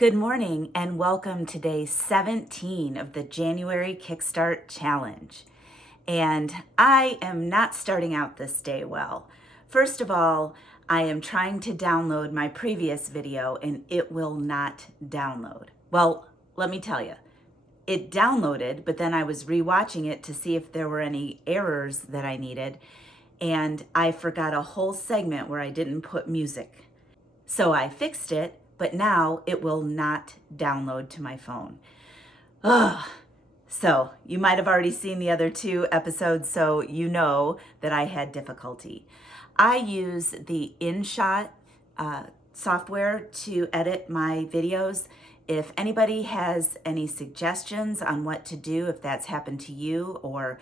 Good morning and welcome to day 17 of the January Kickstart Challenge. And I am not starting out this day well. First of all, I am trying to download my previous video and it will not download. Well, let me tell you, it downloaded, but then I was rewatching it to see if there were any errors that I needed, and I forgot a whole segment where I didn't put music. So I fixed it, but now it will not download to my phone. Ugh. So you might have already seen the other two episodes, so you know that I had difficulty. I use the InShot software to edit my videos. If anybody has any suggestions on what to do, if that's happened to you or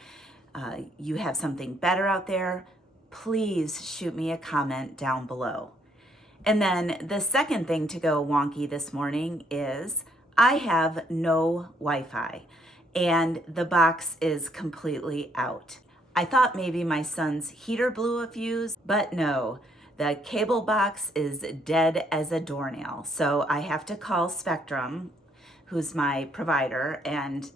you have something better out there, please shoot me a comment down below. And then the second thing to go wonky this morning is I have no Wi-Fi and the box is completely out. I thought maybe my son's heater blew a fuse, but no, the cable box is dead as a doornail. So I have to call Spectrum, who's my provider, and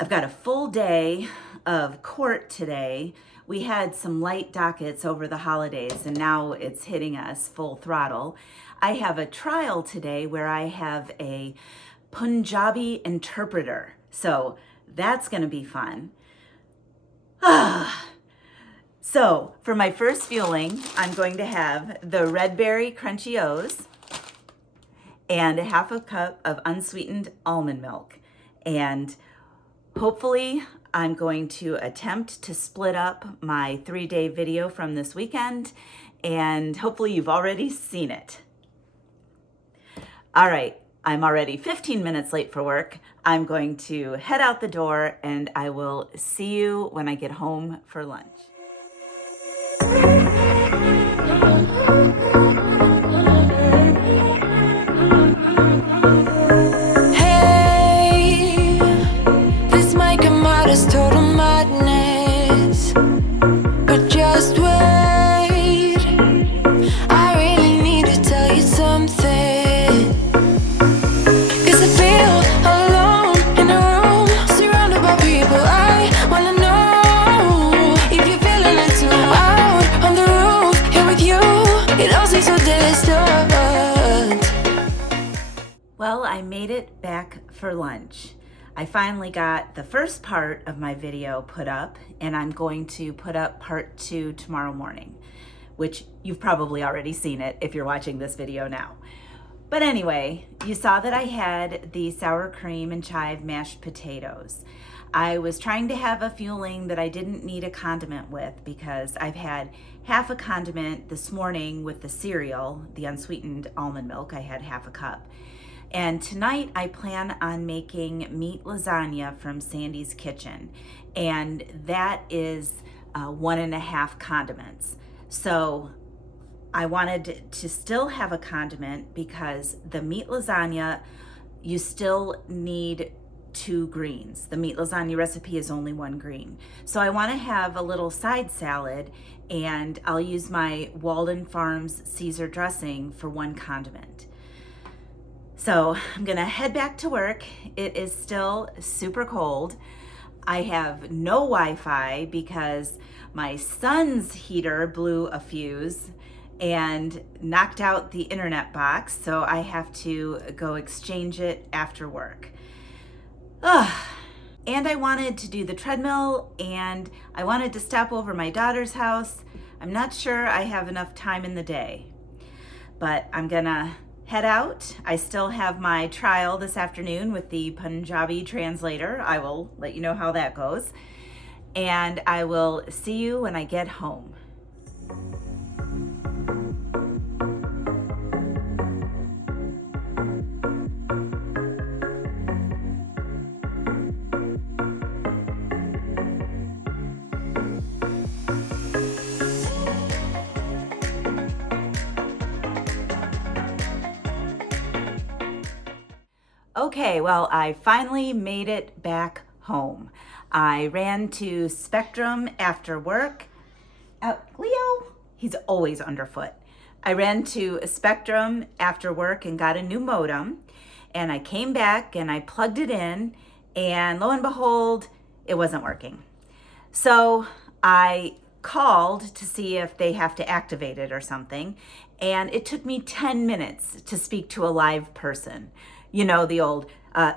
I've got a full day of court today. We had some light dockets over the holidays and now it's hitting us full throttle. I have a trial today where I have a Punjabi interpreter. So that's gonna be fun. So for my first fueling, I'm going to have the Red Berry Crunchy O's and a half a cup of unsweetened almond milk. And hopefully I'm going to attempt to split up my 3-day video from this weekend, and hopefully you've already seen it. All right, I'm already 15 minutes late for work. I'm going to head out the door and I will see you when I get home for lunch. It's total madness, but just wait. I really need to tell you something, 'cause I feel alone in a room surrounded by people. I wanna know if you're feeling it too. Out on the roof, here with you, it all seems so distant. Well, I made it back for lunch. I finally got the first part of my video put up, and I'm going to put up part 2 tomorrow morning, which you've probably already seen it if you're watching this video now. But anyway, you saw that I had the sour cream and chive mashed potatoes. I was trying to have a fueling that I didn't need a condiment with because I've had half a condiment this morning with the cereal, the unsweetened almond milk. I had half a cup. And tonight I plan on making meat lasagna from Sandy's Kitchen. And that is 1.5 condiments. So I wanted to still have a condiment because the meat lasagna, you still need 2 greens. The meat lasagna recipe is only 1 green. So I want to have a little side salad, and I'll use my Walden Farms Caesar dressing for 1 condiment. So I'm gonna head back to work. It is still super cold. I have no Wi-Fi because my son's heater blew a fuse and knocked out the internet box, so I have to go exchange it after work. And I wanted to do the treadmill, and I wanted to stop over my daughter's house. I'm not sure I have enough time in the day, but I'm gonna head out. I still have my trial this afternoon with the Punjabi translator. I will let you know how that goes. And I will see you when I get home. Okay, well, I finally made it back home. I ran to Spectrum after work. Leo, he's always underfoot. I ran to a Spectrum after work and got a new modem, and I came back and I plugged it in, and lo and behold, it wasn't working. So I called to see if they have to activate it or something, and it took me 10 minutes to speak to a live person. You know, the old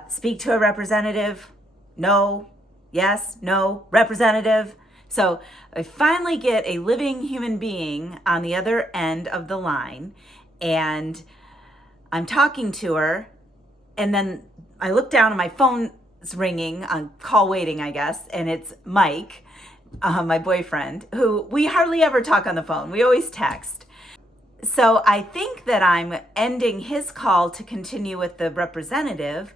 speak to a representative, no, yes, no, representative. So I finally get a living human being on the other end of the line, and I'm talking to her, and then I look down and my phone's ringing on call waiting, I guess, and it's Mike, my boyfriend, who we hardly ever talk on the phone. We always text. So I think that I'm ending his call to continue with the representative,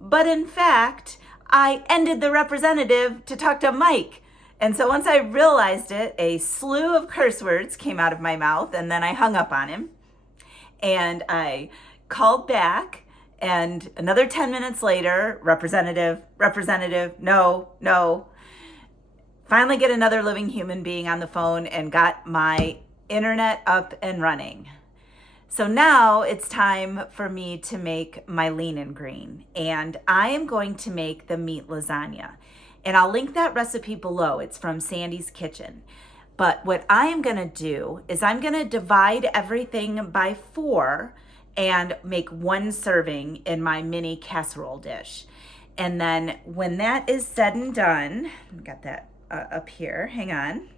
but in fact, I ended the representative to talk to Mike. And so once I realized it, a slew of curse words came out of my mouth, and then I hung up on him. And I called back, and another 10 minutes later, representative, no, no. Finally get another living human being on the phone and got my internet up and running. So now it's time for me to make my lean and green, and I am going to make the meat lasagna. And I'll link that recipe below. It's from Sandy's Kitchen. But what I am gonna do is I'm gonna divide everything by 4 and make 1 serving in my mini casserole dish. And then when that is said and done, I've got that up here, hang on.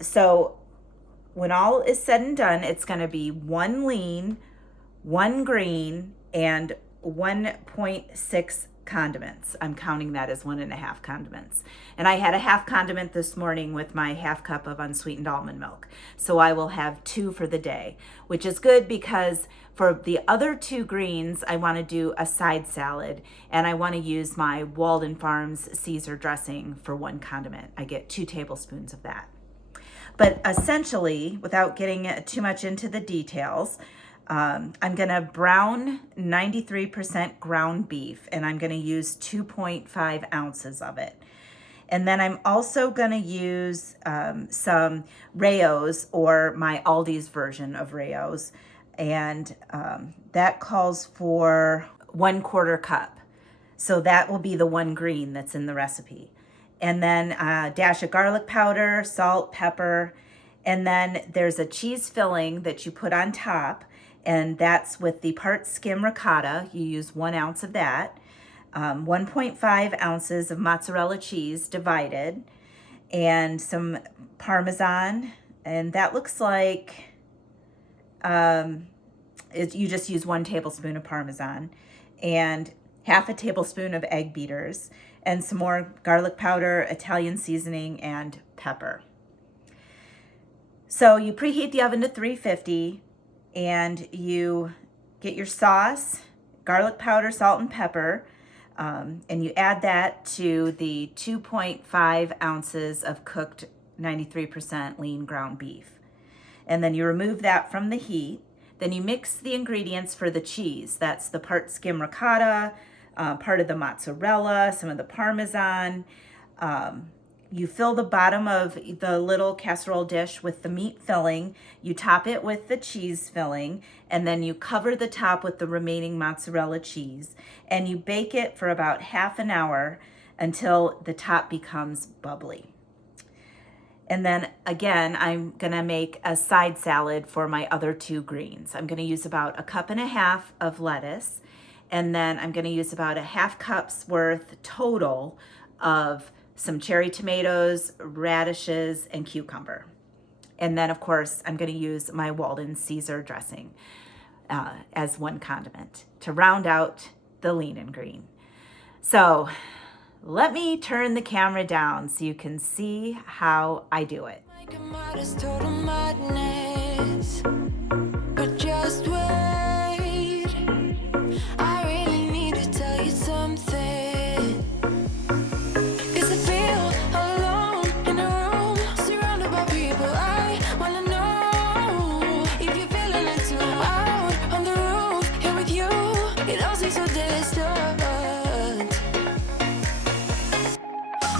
So when all is said and done, it's gonna be 1 lean, 1 green, and 1.6 condiments. I'm counting that as 1.5 condiments. And I had a half condiment this morning with my half cup of unsweetened almond milk. So I will have 2 for the day, which is good because for the other 2 greens, I want to do a side salad, and I want to use my Walden Farms Caesar dressing for 1 condiment. I get 2 tablespoons of that. But essentially, without getting too much into the details, I'm gonna brown 93% ground beef, and I'm gonna use 2.5 ounces of it. And then I'm also gonna use some Rayo's, or my Aldi's version of Rayo's, and that calls for 1/4 cup. So that will be the 1 green that's in the recipe. And then a dash of garlic powder, salt, pepper, and then there's a cheese filling that you put on top, and that's with the part skim ricotta. You use 1 ounce of that, 1.5 ounces of mozzarella cheese divided, and some Parmesan, and that looks like you just use 1 tablespoon of Parmesan, and half a tablespoon of egg beaters, and some more garlic powder, Italian seasoning, and pepper. So you preheat the oven to 350, and you get your sauce, garlic powder, salt, and pepper, and you add that to the 2.5 ounces of cooked 93% lean ground beef. And then you remove that from the heat. Then you mix the ingredients for the cheese. That's the part skim ricotta, part of the mozzarella, some of the Parmesan. You fill the bottom of the little casserole dish with the meat filling. You top it with the cheese filling, and then you cover the top with the remaining mozzarella cheese. And you bake it for about half an hour until the top becomes bubbly. And then again, I'm gonna make a side salad for my other 2 greens. I'm gonna use about 1.5 cups of lettuce, and then I'm gonna use about 1/2 cup's worth total of some cherry tomatoes, radishes, and cucumber. And then of course, I'm gonna use my Walden Caesar dressing as 1 condiment to round out the lean and green. So let me turn the camera down so you can see how I do it. Like a modest total madness, but just wait. I really need to tell you something. 'Cause I feel alone in a room, surrounded by people. I wanna know if you're feeling it too. Out on the roof, here with you, it all seems so distant.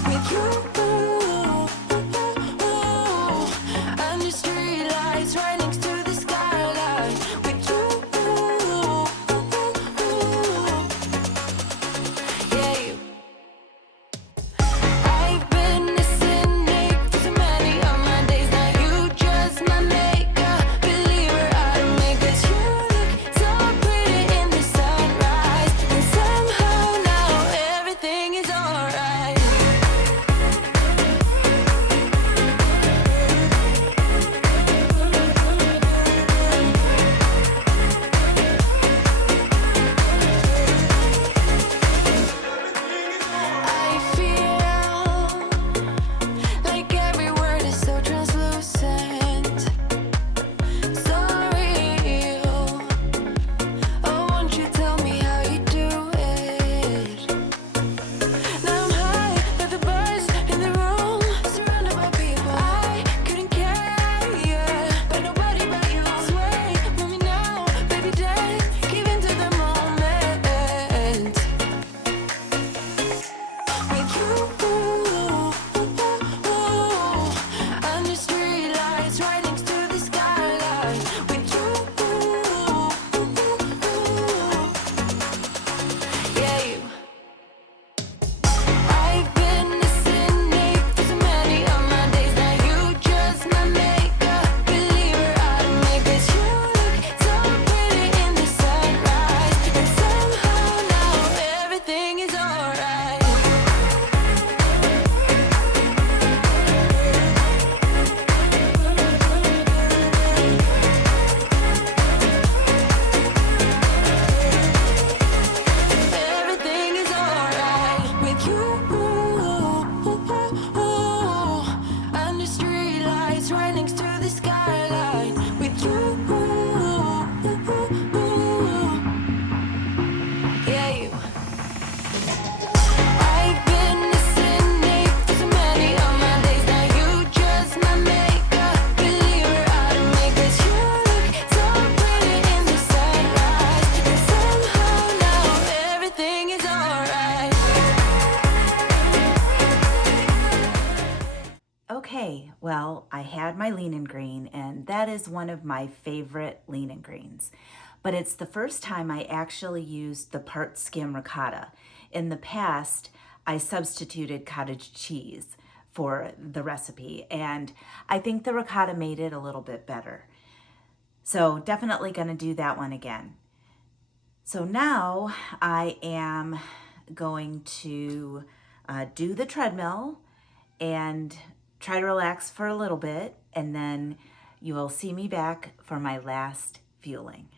With you, under streetlights. Okay, well, I had my lean and green, and that is one of my favorite lean and greens. But it's the first time I actually used the part skim ricotta. In the past, I substituted cottage cheese for the recipe, and I think the ricotta made it a little bit better. So definitely going to do that one again. So now I am going to do the treadmill and try to relax for a little bit, and then you will see me back for my last fueling.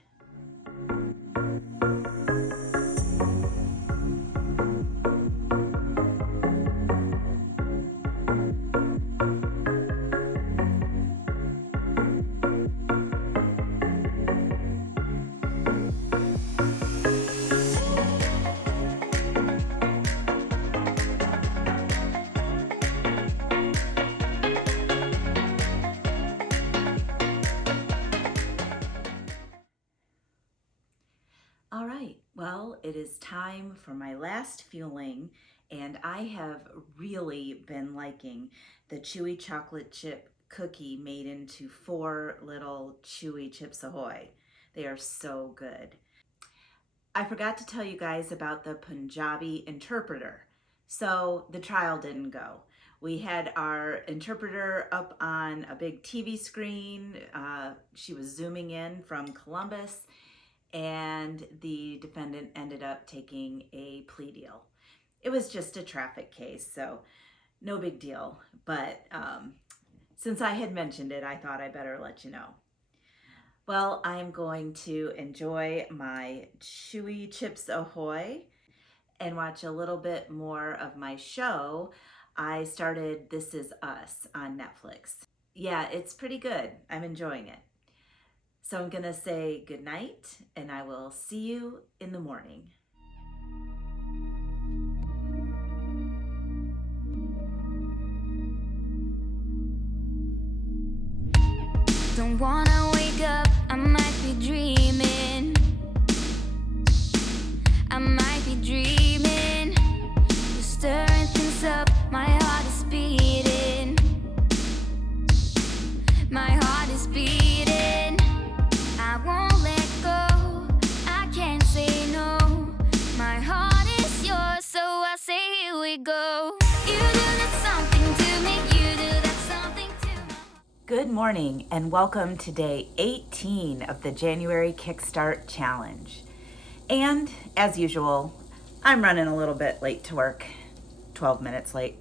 All right, well, it is time for my last fueling, and I have really been liking the chewy chocolate chip cookie made into 4 little chewy Chips Ahoy. They are so good. I forgot to tell you guys about the Punjabi interpreter. So the trial didn't go. We had our interpreter up on a big TV screen. She was zooming in from Columbus, and the defendant ended up taking a plea deal. It was just a traffic case, so no big deal. But since I had mentioned it, I thought I better let you know. Well, I'm going to enjoy my chewy Chips Ahoy and watch a little bit more of my show. I started This Is Us on Netflix. Yeah, it's pretty good. I'm enjoying it. So I'm going to say good night, and I will see you in the morning. Don't wanna wake up, I might be dreaming. I might be dreaming. You're stirring things up, my heart is beating. My heart is beating. I won't let go, I can't say no. My heart is yours, so I say here we go. You do that something to me, you do that something to me. Good morning, and welcome to day 18 of the January Kickstart Challenge. And as usual, I'm running a little bit late to work, 12 minutes late,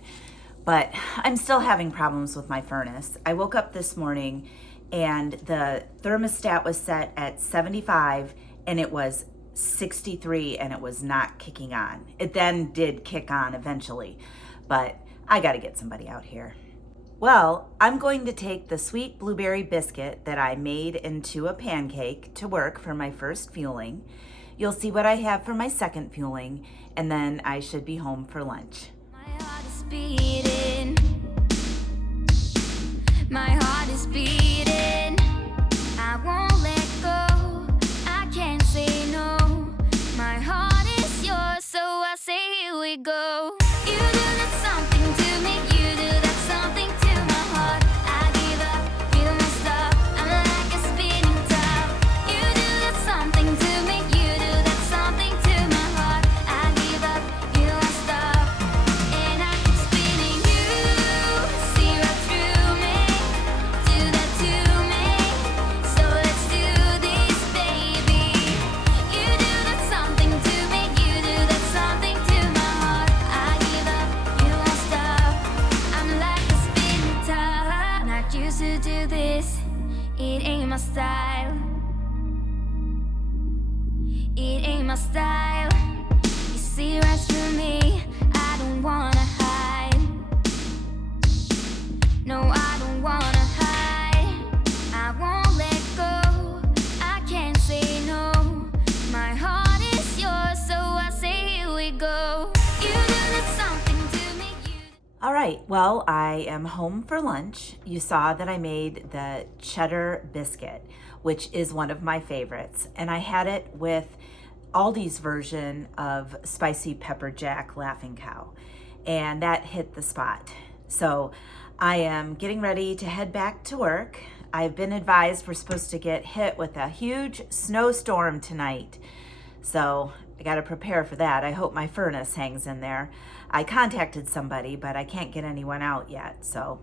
but I'm still having problems with my furnace. I woke up this morning and the thermostat was set at 75 and it was 63 and it was not kicking on. It then did kick on eventually, but I got to get somebody out here. Well, I'm going to take the sweet blueberry biscuit that I made into a pancake to work for my first fueling. You'll see what I have for my second fueling, and then I should be home for lunch. My heart is beating. My heart is beating. I won't let go, I can't say no. My heart is yours, so I say here we go. You do that something to me, you do that something to my heart. I give up, you won't stop, I'm like a spinning top. You do that something to me, you do that something to my heart. I give up, you won't stop, and I keep spinning. You see right through me, do that to me, so let's do this, baby. You do that something to me, you do that something to my heart. I give up, you won't stop, I'm like a spinning top. Not used to do this, it ain't my style. It ain't my style. You see right through me, I don't wanna hide. No, I don't wanna hide. I won't let go, I can't say no. My heart is yours, so I say here we go. You do that something to me, you. All right, well, I am home for lunch. You saw that I made the cheddar biscuit, which is one of my favorites, and I had it with Aldi's version of spicy pepper jack Laughing Cow, and that hit the spot. So I am getting ready to head back to work. I've been advised we're supposed to get hit with a huge snowstorm tonight. So I got to prepare for that. I hope my furnace hangs in there. I contacted somebody, but I can't get anyone out yet. So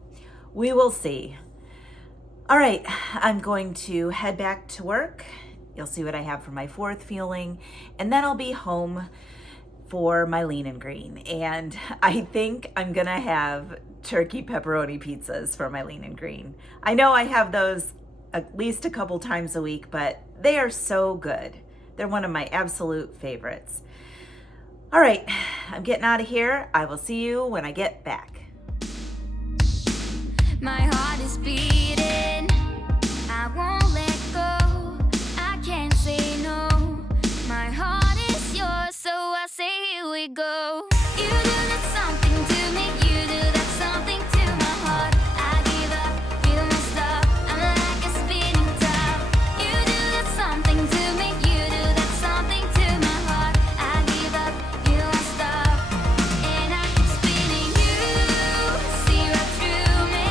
we will see. All right, I'm going to head back to work. You'll see what I have for my fourth fueling, and then I'll be home for my lean and green. And I think I'm gonna have turkey pepperoni pizzas for my lean and green. I know I have those at least a couple times a week, but they are so good. They're one of my absolute favorites. All right, I'm getting out of here. I will see you when I get back. My heart is beating, I won't let go, I can't say no. My heart is yours, so I say here we go. You do that something to me, you do that something to my heart. I give up, you won't stop, I'm like a spinning top. You do that something to me, you do that something to my heart. I give up, you won't stop, and I keep spinning. You see right through me,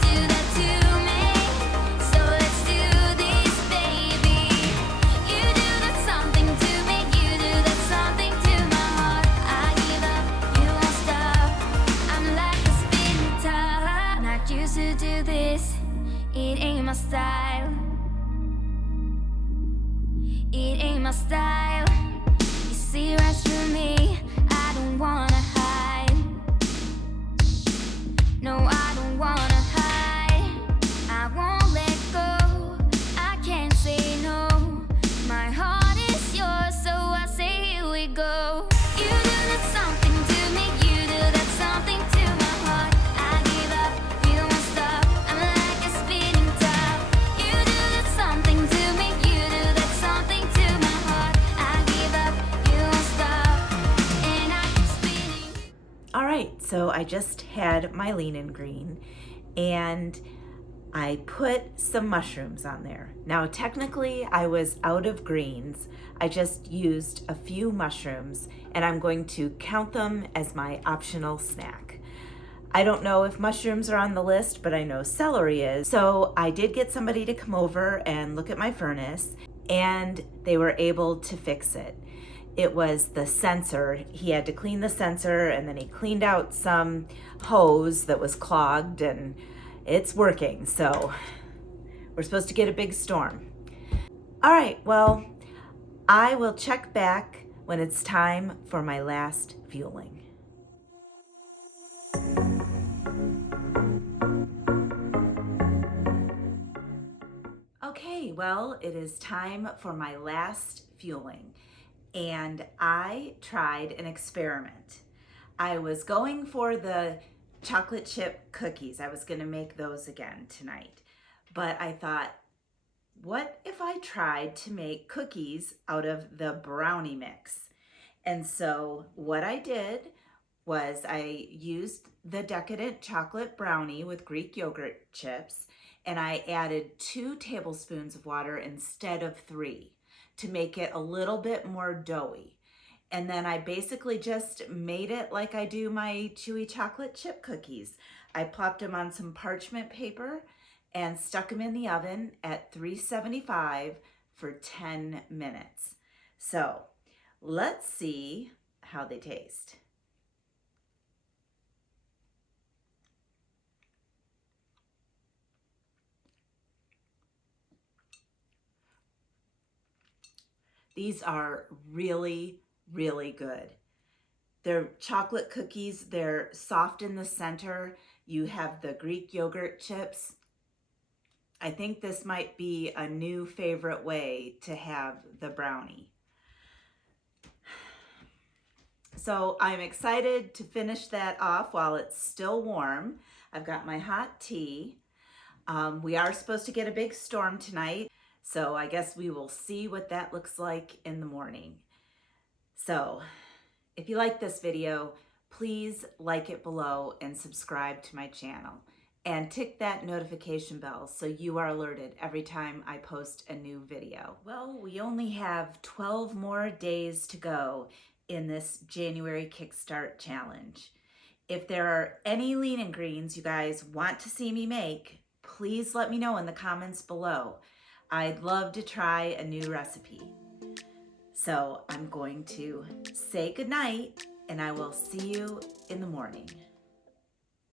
do that to me, so let's do this, baby. You do that something to me, you do that something to my heart. I give up, you won't stop, I'm like a spinning top. Not used to do this, it ain't my style. It ain't my style. You see right through me, I don't wanna hide. No, I don't wanna hide. I won't let go, I can't say no. My heart is yours, so I say here we go. You do that something to me, you do that something to my heart. I give up, you won't stop, I'm like a spinning top. You do that something to me, you do that something to my heart. I give up, you won't stop, and I keep spinning. All right, so I just had my lean and green, and I put some mushrooms on there. Now, technically, I was out of greens. I just used a few mushrooms, and I'm going to count them as my optional snack. I don't know if mushrooms are on the list, but I know celery is. So I did get somebody to come over and look at my furnace, and they were able to fix it. It was the sensor. He had to clean the sensor, and then he cleaned out some hose that was clogged, and it's working. So we're supposed to get a big storm. All right, well, I will check back when it's time for my last fueling. Okay, well, it is time for my last fueling, and I tried an experiment. I was going for the chocolate chip cookies. I was gonna make those again tonight, but I thought, what if I tried to make cookies out of the brownie mix? And so what I did was I used the decadent chocolate brownie with Greek yogurt chips, and I added 2 tablespoons of water instead of 3 to make it a little bit more doughy. And then I basically just made it like I do my chewy chocolate chip cookies. I plopped them on some parchment paper and stuck them in the oven at 375 for 10 minutes. So let's see how they taste. These are really, really good. They're chocolate cookies. They're soft in the center. You have the Greek yogurt chips. I think this might be a new favorite way to have the brownie. So I'm excited to finish that off while it's still warm. I've got my hot tea. We are supposed to get a big storm tonight, so I guess we will see what that looks like in the morning. So if you like this video, please like it below and subscribe to my channel. And tick that notification bell so you are alerted every time I post a new video. Well, we only have 12 more days to go in this January Kickstart Challenge. If there are any lean and greens you guys want to see me make, please let me know in the comments below. I'd love to try a new recipe. So I'm going to say goodnight, and I will see you in the morning.